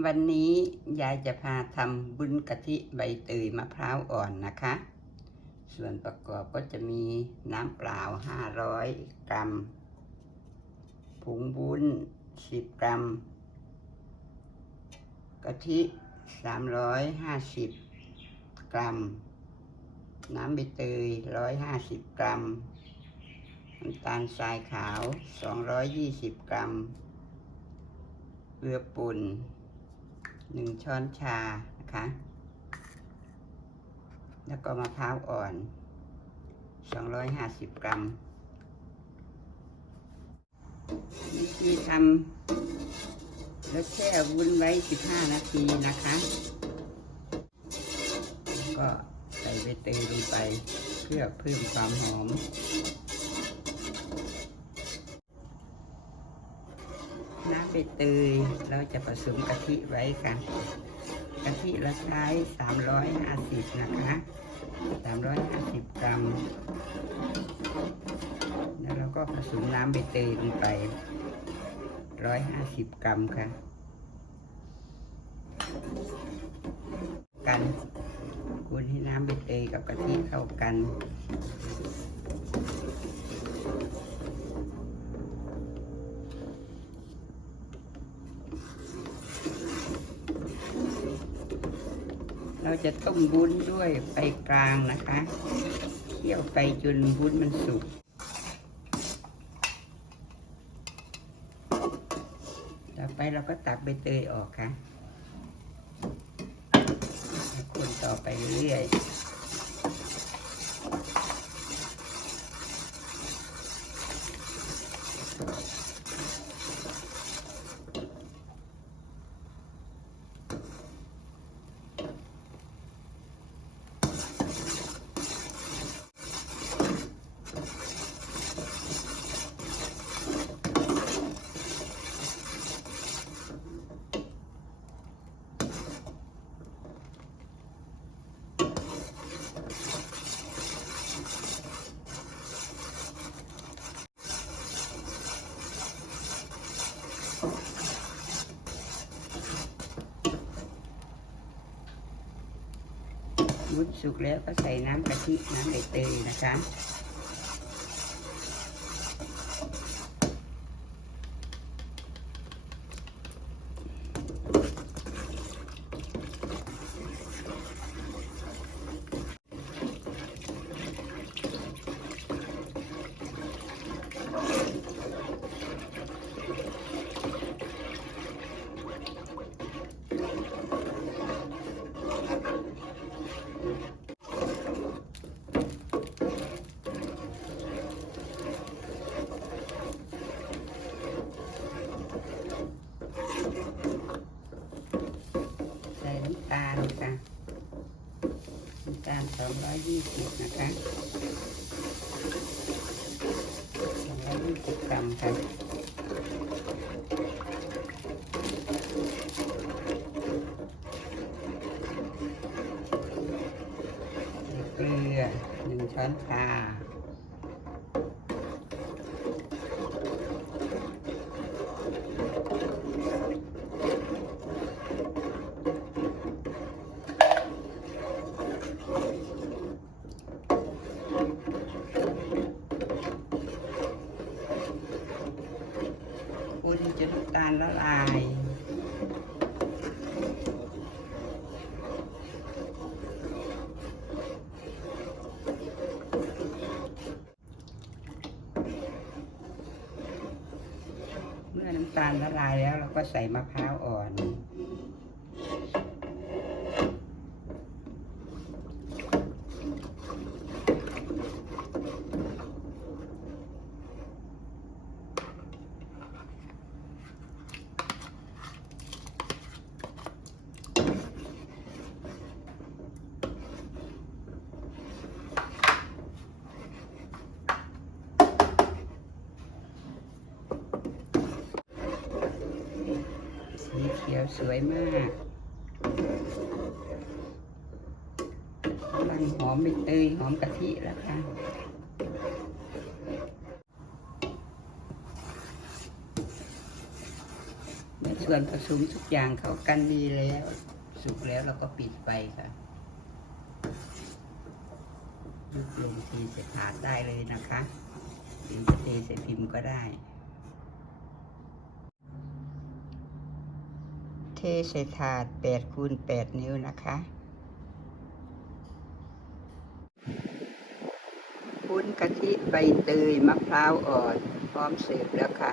วันนี้ยายจะพาทำบุญกะทิใบเตยมะพร้าวอ่อนนะคะ ส่วนประกอบก็จะมีน้ำเปล่า 500 กรัม ผงบุญ10 กรัม กะทิ 350 กรัม น้ำใบเตย 150 กรัม น้ำตาลทรายขาว 220 กรัมเกลือป่น หนึ่งช้อนชานะคะ แล้วก็มะพร้าวอ่อน 250 กรัม วิธีทำแล้วแช่วุ้นไว้ 15 นาทีนะคะ ก็ใส่ใบเตยลงไปเพื่อเพิ่มความหอม น้ำ ใบเตยเราจะผสมกะทิไว้ค่ะกะทิเราใช้350 นะคะ 350 กรัม แล้วเราก็ผสมน้ำใบเตยลงไป 150 กรัมค่ะ กันคนให้น้ำใบเตยกับกะทิเข้ากัน เราจะต้มบุ้นด้วยไฟกลางนะคะเคี่ยวไปจนบุ้นมันสุกต่อไปเราก็ตักใบเตยออกค่ะคนต่อไปเรื่อย มุดสุกแล้วก็ใส่น้ำกะทิน้ำใบเตยนะคะ 220นะคะ220กรัมค่ะเกลือ1ช้อนชา นจนน้ำตาลละลายเมื่อน้ำตาลละลายแล้วเราก็ใส่มะพร้าวอ่อน สีเขียวสวยมากกำลังหอมใบเตยหอมกะทิแล้วค่ะเมื่อส่วนผสมทุกอย่างเข้ากันดีแล้ว สุกแล้วเราก็ปิดไฟค่ะยุบลงทีใส่ถาดได้เลยนะคะหรือจะเทใส่พิมพ์ก็ได้ ทใส่ถาด8คูณ8นิ้วนะคะพุ้นกะทิใบเตยมะพร้าวอ่อน พร้อมเสิร์ฟแล้วค่ะ